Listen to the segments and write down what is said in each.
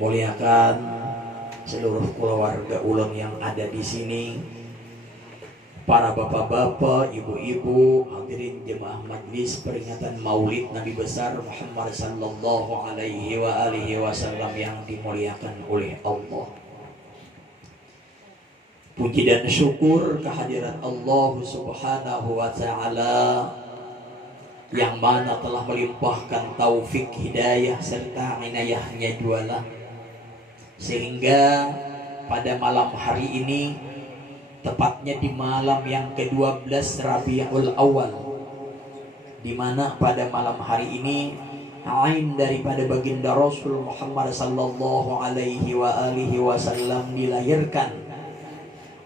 muliakan seluruh keluarga ulun yang ada di sini, para bapak-bapak, ibu-ibu, hadirin jemaah majlis peringatan Maulid Nabi besar Muhammad sallallahu alaihi wasallam yang dimuliakan oleh Allah. Puji dan syukur kehadirat Allah Subhanahu wa taala yang mana telah melimpahkan taufik hidayah serta inayahnya jualah, sehingga pada malam hari ini, tepatnya di malam yang ke-12 Rabiul Awal, di mana pada malam hari ini ain daripada baginda Rasul Muhammad sallallahu alaihi wasallam dilahirkan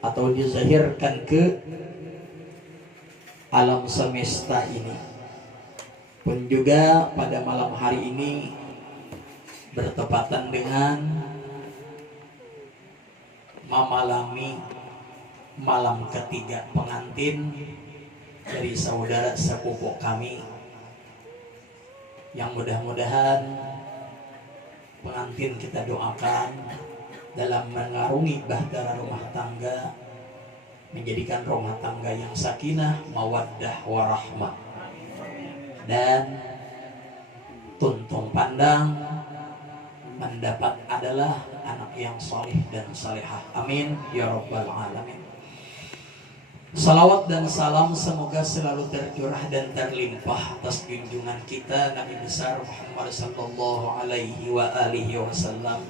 atau dizahirkan ke alam semesta ini. Pun juga pada malam hari ini bertepatan dengan memalami malam ketiga pengantin dari saudara sepupu kami, yang mudah-mudahan pengantin kita doakan dalam mengarungi bahtera rumah tangga, menjadikan rumah tangga yang sakinah, mawaddah, warahmah, dan tuntung pandang mendapat adalah anak yang soleh dan salehah. Amin ya rabbal alamin. Salawat dan salam semoga selalu tercurah dan terlimpah atas junjungan kita Nabi besar Muhammad sallallahu alaihi wasallam,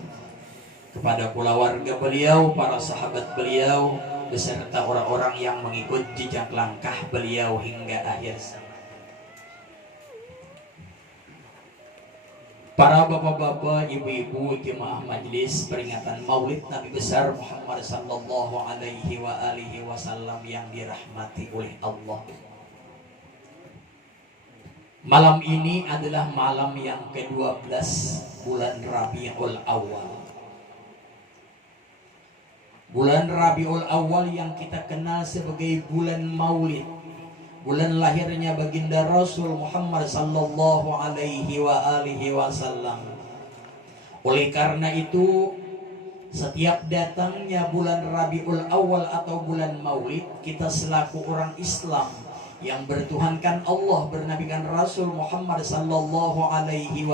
kepada keluarga beliau, para sahabat beliau, beserta orang-orang yang mengikut jejak langkah beliau hingga akhir zaman. Para bapak-bapak, ibu-ibu, jemaah majlis peringatan Maulid Nabi besar Muhammad sallallahu alaihi wasallam yang dirahmati oleh Allah. Malam ini adalah malam yang ke-12 bulan Rabiul Awal. Bulan Rabiul Awal yang kita kenal sebagai bulan Maulid, bulan lahirnya baginda Rasul Muhammad sallallahu alaihi wasallam. Oleh karena itu, setiap datangnya bulan Rabiul Awal atau bulan Maulid, kita selaku orang Islam yang bertuhankan Allah, bernabikan Rasul Muhammad sallallahu alaihi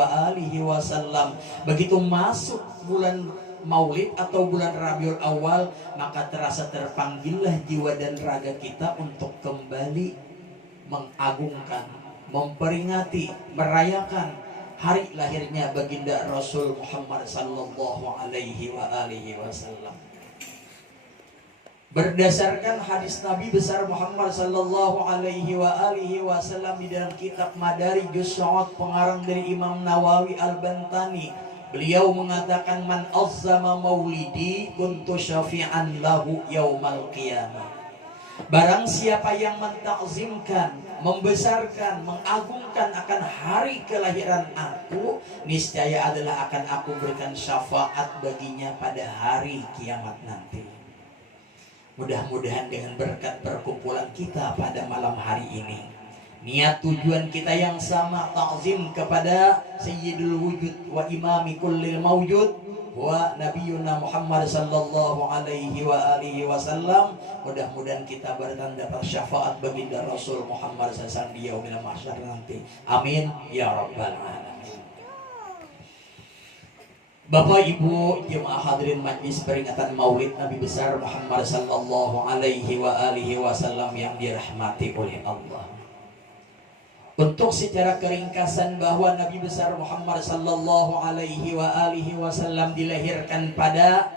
wasallam, begitu masuk bulan Maulid atau bulan Rabiul Awal, maka terasa terpanggillah jiwa dan raga kita untuk kembali mengagungkan, memperingati, merayakan hari lahirnya baginda Rasul Muhammad sallallahu alaihi wasallam. Berdasarkan hadis Nabi besar Muhammad sallallahu alaihi wasallam di dalam kitab Madarijus Sa'ad pengarang dari Imam Nawawi Al-Bantani, beliau mengatakan, man azzama maulidi kuntu syafi'an lahu yaumal qiyamah. Barang siapa yang mentakzimkan, membesarkan, mengagungkan akan hari kelahiran aku, niscaya adalah akan aku berikan syafaat baginya pada hari kiamat nanti. Mudah-mudahan dengan berkat perkumpulan kita pada malam hari ini, niat tujuan kita yang sama, takzim kepada Sayyidul Wujud wa Imami Kullil Mawjud wa Nabiyuna Muhammad sallallahu alaihi wasallam. Mudah-mudahan kita bertanda syafaat baginda Rasul Muhammad sallallahu di yaumil mahsyar nanti. Amin ya rabbal alamin. Bapak Ibu jemaah hadirin majlis peringatan Maulid Nabi besar Muhammad sallallahu alaihi wasallam yang dirahmati oleh Allah. Untuk secara keringkasan bahwa Nabi besar Muhammad sallallahu alaihi wasallam dilahirkan pada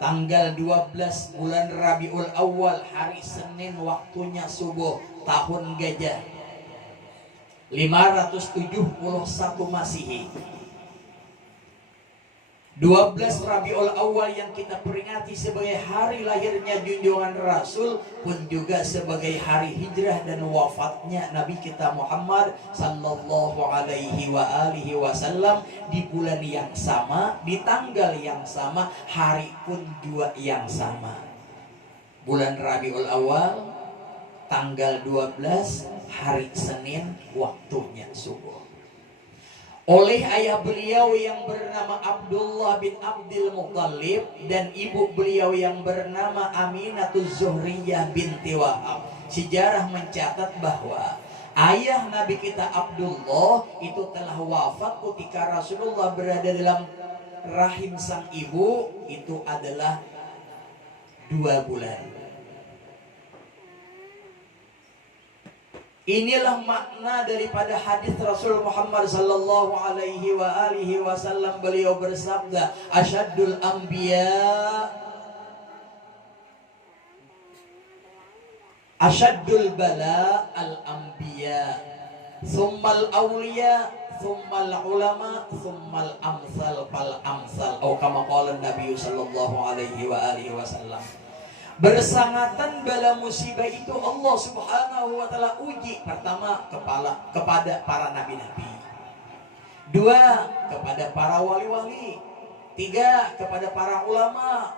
tanggal 12 bulan Rabiul Awal, hari Senin, waktunya subuh, tahun Gajah 571 Masehi. 12 Rabiul Awal yang kita peringati sebagai hari lahirnya junjungan Rasul, pun juga sebagai hari hijrah dan wafatnya Nabi kita Muhammad sallallahu alaihi wasallam, di bulan yang sama, di tanggal yang sama, hari pun juga yang sama. Bulan Rabiul Awal, tanggal 12, hari Senin, waktunya subuh. oleh ayah beliau yang bernama Abdullah bin Abdul Muttalib dan ibu beliau yang bernama Aminatuz Zuhriyah binti Wahab. Sejarah mencatat bahwa ayah Nabi kita Abdullah itu telah wafat ketika Rasulullah berada dalam rahim sang ibu, itu adalah 2 bulan. Inilah makna daripada hadis Rasul Muhammad sallallahu alaihi wasallam. Beliau bersabda, asyaddul anbiya asyaddul bala al anbiya tsummal awliya tsummal ulama tsummal amsal fal amsal, atau kama qala Nabi sallallahu alaihi wasallam. Bersangatan bala musibah itu Allah subhanahu wa ta'ala uji pertama kepada para nabi-nabi, 2 kepada para wali-wali, 3 kepada para ulama,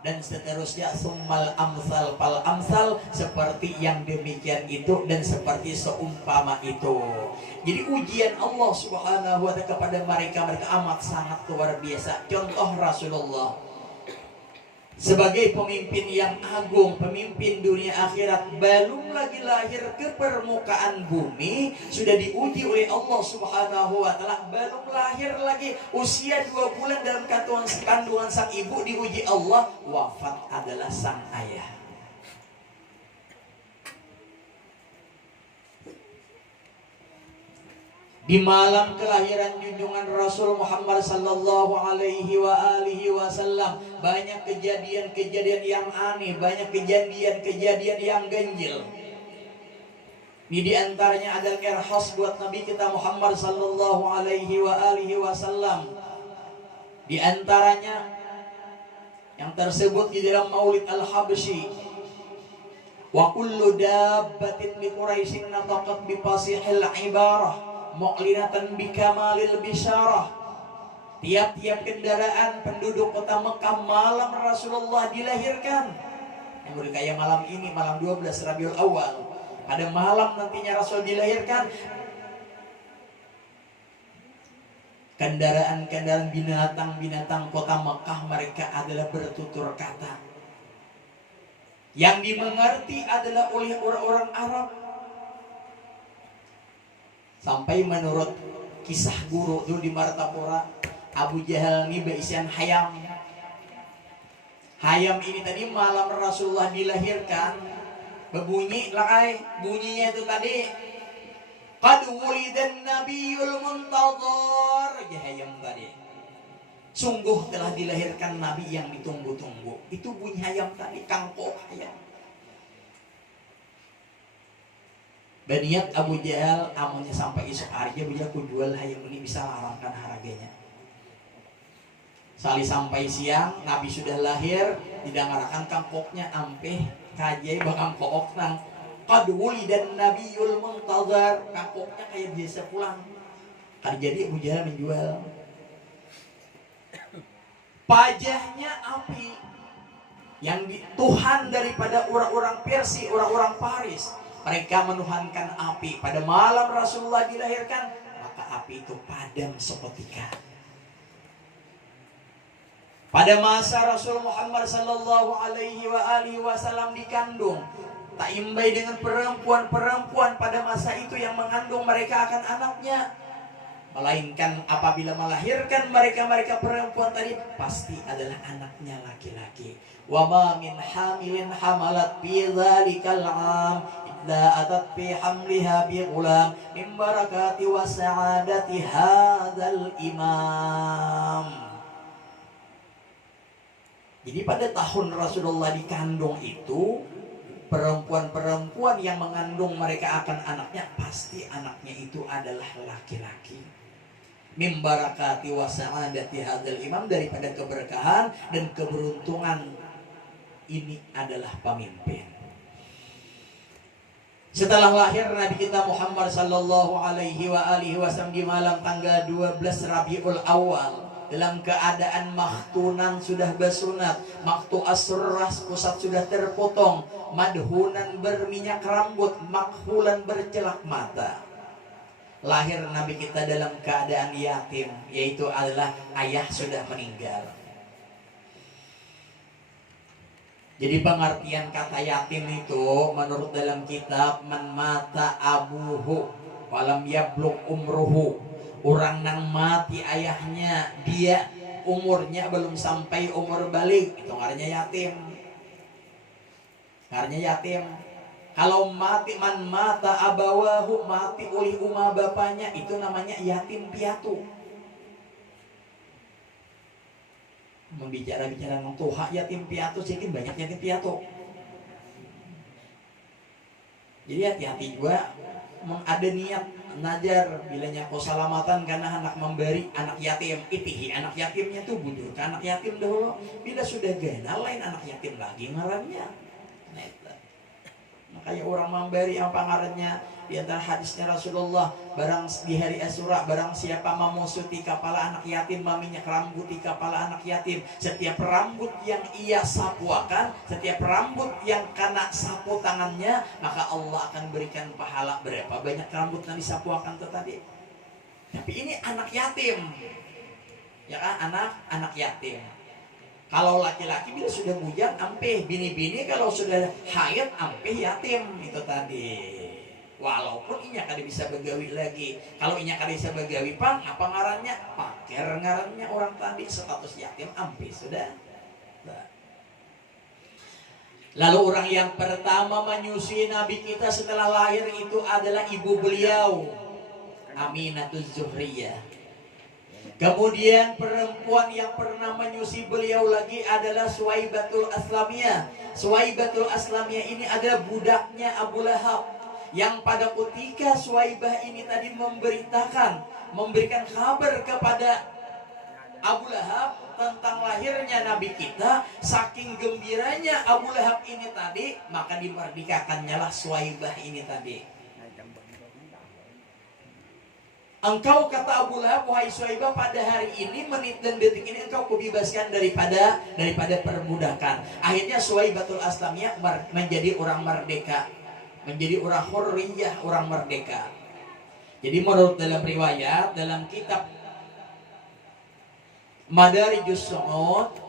dan seterusnya summal amsal fal amsal, seperti yang demikian itu dan seperti seumpama itu. Jadi ujian Allah subhanahu wa ta'ala kepada mereka amat sangat luar biasa. Contoh Rasulullah sebagai pemimpin yang agung, pemimpin dunia akhirat, belum lagi lahir ke permukaan bumi sudah diuji oleh Allah subhanahu wa ta'ala. Belum lahir lagi, usia 2 bulan dalam kandungan sang ibu diuji Allah, wafat adalah sang ayah. Di malam kelahiran junjungan Rasul Muhammad sallallahu alaihi wasallam, banyak kejadian-kejadian yang aneh, banyak kejadian-kejadian yang ganjil. Ini diantaranya adalah irhas buat Nabi kita Muhammad sallallahu alaihi wasallam. Di antaranya yang tersebut di dalam Maulid Al-Habsyi, wa kullu dabbatin li Quraisyin nataqat bi fasihil ibarah mu'linatan bikamalil bisyarah. Tiap-tiap kendaraan penduduk kota Mekah malam Rasulullah dilahirkan, yang kayak malam ini, malam 12 Rabiul Awal, pada malam nantinya Rasul dilahirkan, kendaraan-kendaraan binatang-binatang kota Mekah mereka adalah bertutur kata yang dimengerti adalah oleh orang-orang Arab. Sampai menurut kisah guru dulu di Martapura, Abu Jahal ini berisian hayam. Hayam ini tadi malam Rasulullah dilahirkan berbunyi lakai, bunyinya itu tadi qad wulidan nabiyul muntadhar, ya hayam tadi. Sungguh telah dilahirkan nabi yang ditunggu-tunggu. Itu bunyi hayam tadi, kangkok hayam. Baniat Abu Jahal amunnya sampai esok hari dia aku jual hayam ini bisa larangkan harganya. Sali sampai siang Nabi sudah lahir, didangarakan kangkoknya ampe kajai bakang kook nang qad wulidan nabiyul muntazar, kangkoknya kayak biasa pulang. Kan jadi Abu Jahal menjual. Pajahnya api yang Tuhan daripada orang-orang Persia, orang-orang Paris. Mereka menuhankan api. Pada malam Rasulullah dilahirkan, maka api itu padam seketika. Pada masa Rasul Muhammad sallallahu alaihi wasallam dikandung, tak imbai dengan perempuan-perempuan pada masa itu yang mengandung mereka akan anaknya. Melainkan apabila melahirkan mereka perempuan tadi, pasti adalah anaknya laki-laki. Wa ma min hamilin hamalat fi dzalikal 'am la atat fi hamliha bi ghulam min barakati wa sa'adati hadzal imam. Jadi pada tahun Rasulullah dikandung itu, perempuan-perempuan yang mengandung mereka akan anaknya, pasti anaknya itu adalah laki-laki. Min barakati wa sa'adati hadzal imam, daripada keberkahan dan keberuntungan ini adalah pemimpin. Setelah lahir Nabi kita Muhammad sallallahu alaihi wasallam di malam tanggal 12 Rabiul Awal, dalam keadaan makhtunan sudah bersunat, maktu asras pusat sudah terpotong, madhunan berminyak rambut, makhulan bercelak mata. lahir Nabi kita dalam keadaan yatim, yaitu adalah ayah sudah meninggal. Jadi pengertian kata yatim itu menurut dalam kitab man mata abuhu walam yablugh umruhu, orang yang mati ayahnya dia umurnya belum sampai umur balik, itu ngarannya yatim. Ngarannya yatim. Kalau mati man mata abawahu, mati oleh uma bapaknya, itu namanya yatim piatu. Membicara-bicara tentang tuha yatim piatu, sedikit banyak yatim piatu. Jadi hati-hati juga ada niat najar bilanya keselamatan karena anak memberi anak yatim. Itihi anak yatimnya tuh budur ke anak yatim dahulu. Bila sudah gana lain anak yatim lagi ngarannya. Makanya orang memberi apa ngarannya di antara hadisnya Rasulullah, barang di hari Asyura barang siapa memusuti kepala anak yatim, meminyak rambut di kepala anak yatim, setiap rambut yang ia sapuakan, setiap rambut yang kena sapu tangannya, maka Allah akan berikan pahala berapa banyak rambut yang disapuakan itu tadi. Tapi ini anak yatim, ya kan, anak yatim. Kalau laki-laki bila sudah bujang ampeh, bini-bini kalau sudah haid ampeh yatim itu tadi. Walaupun inya kada bisa begawi lagi. Kalau inya kada bisa begawi pang apa ngarannya? Paker ngarannya orang tadi, status yatim ampeh sudah. Lalu orang yang pertama menyusui Nabi kita setelah lahir itu adalah ibu beliau, Aminatul Zuhriyah. Kemudian perempuan yang pernah menyusui beliau lagi adalah Suwaibatul Aslamiyah. Suwaibatul Aslamiyah ini adalah budaknya Abu Lahab, yang pada ketika Suwaibah ini tadi memberikan kabar kepada Abu Lahab tentang lahirnya Nabi kita, saking gembiranya Abu Lahab ini tadi, maka dimerdekakannya lah Suwaibah ini tadi. Engkau, kata Abu Lahab, wahai Suwaibah, pada hari ini, menit dan detik ini engkau kubebaskan daripada perbudakan. Akhirnya Suwaibatul Aslamiyah menjadi orang merdeka, menjadi orang hurriyah, orang merdeka. Jadi menurut dalam riwayat dalam kitab Madarijus Su'ud,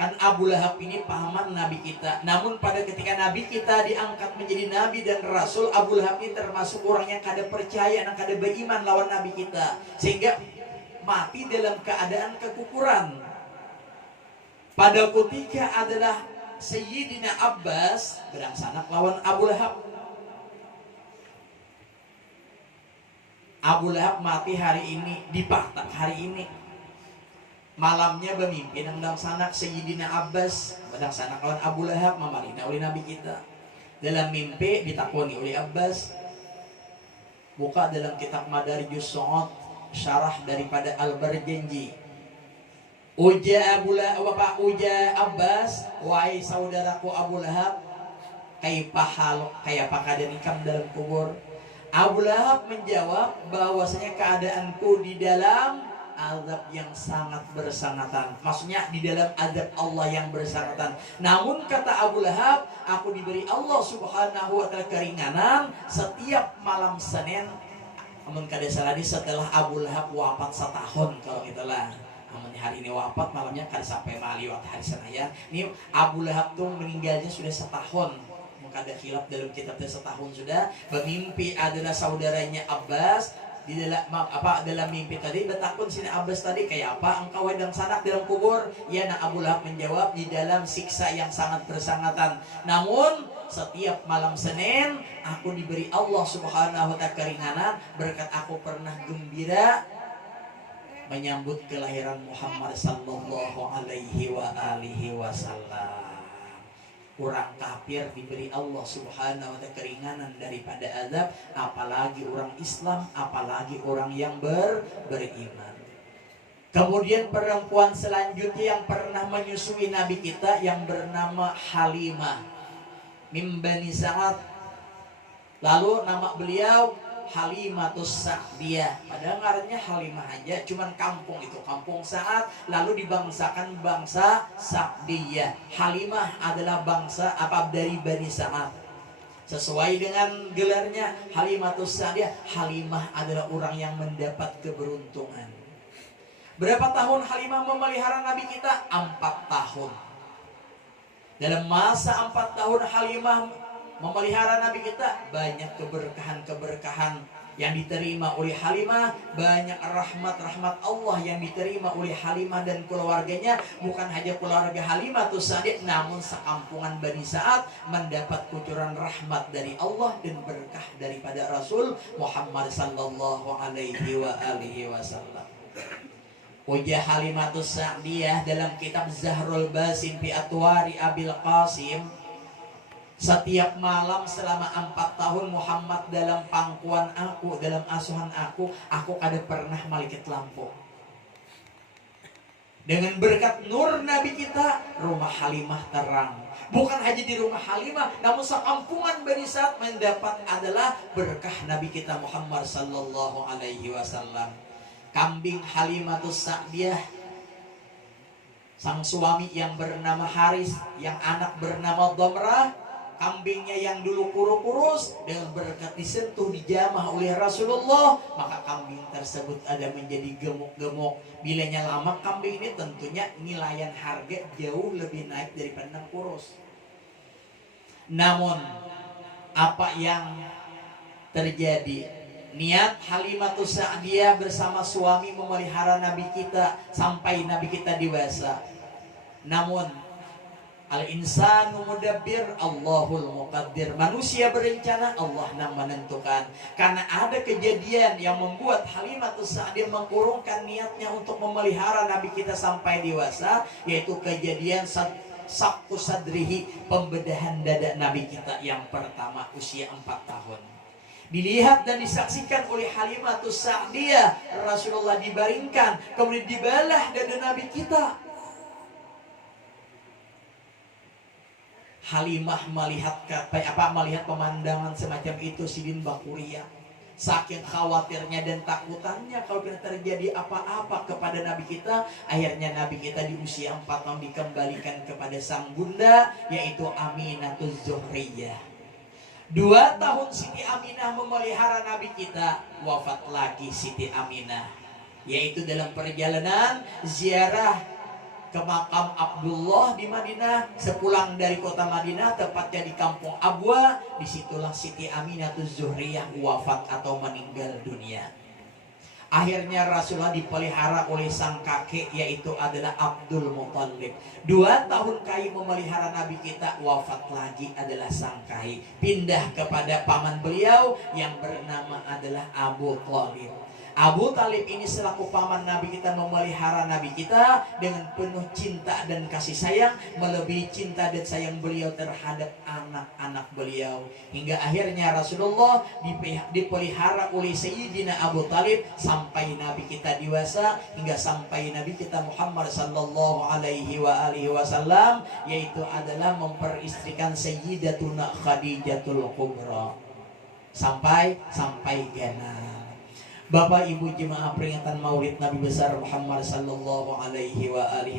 kan Abu Lahab ini paman Nabi kita. Namun pada ketika Nabi kita diangkat menjadi Nabi dan Rasul, Abu Lahab ini termasuk orang yang kada percaya dan kada beriman lawan Nabi kita, sehingga mati dalam keadaan kekufuran. Pada ketika adalah Sayyidina Abbas berangsanak lawan Abu Lahab. Abu Lahab mati hari ini, dipahtak hari ini. Malamnya bermimpi dalam sanak Sayyidina Abbas, dalam sanak lawan Abu Lahab, memalina oleh Nabi kita. Dalam mimpi ditakoni oleh Abbas, buka dalam kitab Madarijus Su'ud, syarah daripada Al-Barjanji. Uja Abbas, wahai saudaraku Abu Lahab, kayak keadaan ikam dalam kubur. Abu Lahab menjawab bahwasanya keadaanku di dalam azab yang sangat bersangatan. Maksudnya di dalam azab Allah yang bersangatan. Namun kata Abu Lahab, aku diberi Allah Subhanahu wa ta'ala keringanan setiap malam Senin. Namun kada salah setelah Abu Lahab wafat setahun kalau itulah. Namun hari ini wafat malamnya kada sampai maliwat hari Senin. Ini Abu Lahab tuh meninggalnya sudah setahun. Kada khilaf dalam kitabnya setahun sudah. Bermimpi adalah saudaranya Abbas. Di dalam mimpi tadi betakun sini Abbas tadi, kayak apa engkau wedang sanak dalam kubur? Ya, nah Abu Lahab menjawab, di dalam siksa yang sangat bersangatan. Namun setiap malam Senin aku diberi Allah Subhanahu wa ta'ala keringanan berkat aku pernah gembira menyambut kelahiran Muhammad sallallahu alaihi wa alihi wasallam. Orang kafir diberi Allah Subhanahu wa ta'ala keringanan daripada azab, apalagi orang Islam, apalagi orang yang beriman. Kemudian perempuan selanjutnya yang pernah menyusui Nabi kita yang bernama Halimah min Bani Sa'ad. Lalu nama beliau Halimatus Sa'diyah. Padahal ngarannya Halimah aja, cuman kampung itu kampung Sa'ad, lalu dibangsakan bangsa Sa'diyah. Halimah adalah bangsa dari Bani Sa'ad. Sesuai dengan gelarnya Halimatus Sa'diyah, Halimah adalah orang yang mendapat keberuntungan. Berapa tahun Halimah memelihara Nabi kita? 4 tahun. Dalam masa 4 tahun Halimah memelihara Nabi kita, banyak keberkahan-keberkahan yang diterima oleh Halimah, banyak rahmat-rahmat Allah yang diterima oleh Halimah dan keluarganya. Bukan hanya keluarga Halimah tuh Sa'diyah, namun sekampungan Bani Sa'ad mendapat kucuran rahmat dari Allah dan berkah daripada Rasul Muhammad sallallahu alaihi wasallam. Ujar Halimatus Sa'diyah dalam kitab Zahrul Basim fi Atwari Abil Qasim, setiap malam selama 4 tahun Muhammad dalam pangkuan aku, dalam asuhan aku kada pernah malikat lampu. Dengan berkat nur Nabi kita, rumah Halimah terang. Bukan hanya di rumah Halimah, namun sekampungan Bani Sa'ad mendapat adalah berkah Nabi kita Muhammad sallallahu alaihi wasallam. Kambing Halimatus Sa'diyah, sang suami yang bernama Haris, yang anak bernama Dhamrah, kambingnya yang dulu kurus dengan berkat disentuh dijamah oleh Rasulullah, maka kambing tersebut ada menjadi gemuk-gemuk. Bilanya lama kambing ini tentunya nilaian harga jauh lebih naik daripada yang kurus. Namun apa yang terjadi? Niat Halimatus Sa'diyah bersama suami memelihara Nabi kita sampai Nabi kita dewasa. Namun al-insanu mudabbir, Allahul muqaddir. Manusia berencana, Allah yang menentukan. Karena ada kejadian yang membuat Halimatus Sa'diyah mengurungkan niatnya untuk memelihara Nabi kita sampai dewasa, yaitu kejadian Sakku Sadrihi, pembedahan dada Nabi kita yang pertama usia 4 tahun. Dilihat dan disaksikan oleh Halimatus Sa'diyah, Rasulullah dibaringkan, kemudian dibelah dada Nabi kita. Halimah melihat pemandangan semacam itu sidin bakuria. Saking khawatirnya dan takutannya kalau terjadi apa-apa kepada Nabi kita, akhirnya Nabi kita di usia 4 tahun dikembalikan kepada sang bunda, yaitu Aminatuz Zuhriyah. 2 tahun Siti Aminah memelihara Nabi kita, wafat lagi Siti Aminah, yaitu dalam perjalanan ziarah ke makam Abdullah di Madinah. Sepulang dari kota Madinah, tepatnya di kampung Abwa, disitulah Siti Aminatuz Zuhriyah wafat atau meninggal dunia. Akhirnya Rasulullah dipelihara oleh sang kakek, yaitu adalah Abdul Muthalib. 2 tahun kai memelihara Nabi kita, wafat lagi adalah sang kai. Pindah kepada paman beliau yang bernama adalah Abu Thalib. Abu Talib ini selaku paman Nabi kita memelihara Nabi kita dengan penuh cinta dan kasih sayang, melebihi cinta dan sayang beliau terhadap anak-anak beliau. Hingga akhirnya Rasulullah dipelihara oleh Sayyidina Abu Talib sampai Nabi kita dewasa, hingga sampai Nabi kita Muhammad sallallahu alaihi wasallam, yaitu adalah memperistrikan Sayyidatuna Khadijatul Kubra sampai gana. Bapak Ibu jemaah peringatan Maulid Nabi besar Muhammad sallallahu alaihi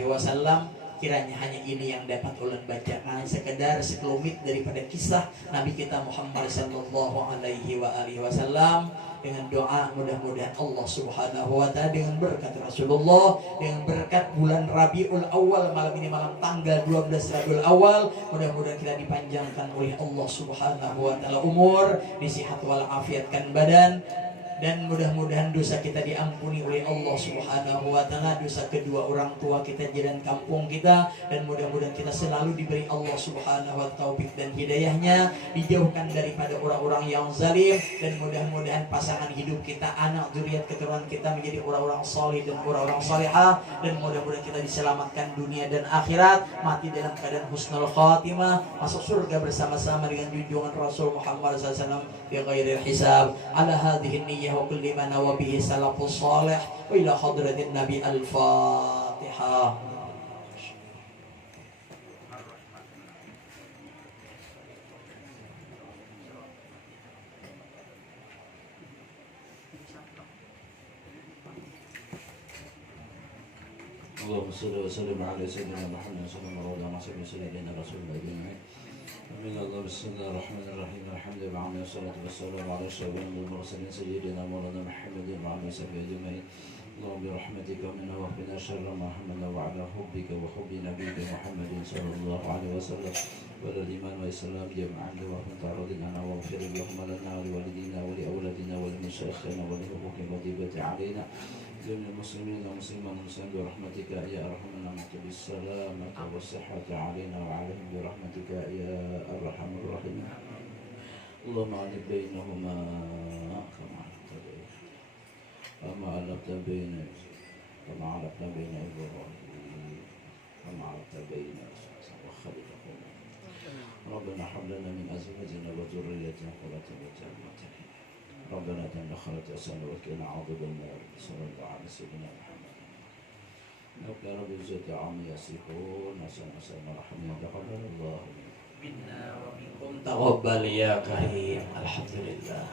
wasallam, kiranya hanya ini yang dapat ulun bacakan, sekedar sekelumit daripada kisah Nabi kita Muhammad sallallahu alaihi wasallam. Dengan doa mudah-mudahan Allah subhanahu wa ta'ala, dengan berkat Rasulullah, dengan berkat bulan Rabiul Awal, malam ini malam tanggal 12 Rabiul Awal, mudah-mudahan kita dipanjangkan oleh Allah subhanahu wa ta'ala umur, disihat walafiatkan badan, dan mudah-mudahan dosa kita diampuni oleh Allah subhanahu wa ta'ala, dosa kedua orang tua kita, jiran kampung kita, dan mudah-mudahan kita selalu diberi Allah subhanahu wa ta'ala taufik dan hidayahnya, dijauhkan daripada orang-orang yang zalim, dan mudah-mudahan pasangan hidup kita, anak, zuriat, keturunan kita menjadi orang-orang soleh dan orang-orang salihah, dan mudah-mudahan kita diselamatkan dunia dan akhirat, mati dalam keadaan husnul khatimah, masuk surga bersama-sama dengan junjungan Rasul Muhammad SAW bi ghairil hisab. Ala hadhihi niyyah wa kulli ma nawa bihi salafus salih wa ila hadratin nabi al-fatihah. Allahumma shalli wa sallim ala sayyidina Muhammad sallallahu alaihi wasallam wa ala alihi wa sahbihi من الله. بسم الله الرحمن الرحيم. الحمد لله والعالمين والصلاة والسلام على أشرف المرسلين سيدنا مولانا محمد وعلى آله وصحبه أجمعين. اللهم برحمتك منا واهدنا شر ما حملنا وعلى حبك وحب نبيك محمد صلى الله عليه وسلم وعلى الإيمان والإسلام جميعا وهم تعرض لنا واغفر اللهم لنا ولوالدينا ولأولادنا ولمشايخنا ولحقوق الواجبة علينا جميع المسلمين والمسلمات والمسلمين برحمتك يا أرحم الراحمين بالسلامة والصحة علينا وعليهم برحمتك يا أرحم الراحمين. اللهم علق بينهما كما علقت بين إبراهيم كما علقت بين وخلقهما. ربنا هب لنا من أزواجنا وذريتنا قرة أعين ربنا تنخرت أسأل وكنا عاضد النار صلى الله على سيدنا محمد. نبقى رب العزة عما يصفون نسأل رحمة تقبل الله منا ومنكم تقبل يا كريم. الحمد لله.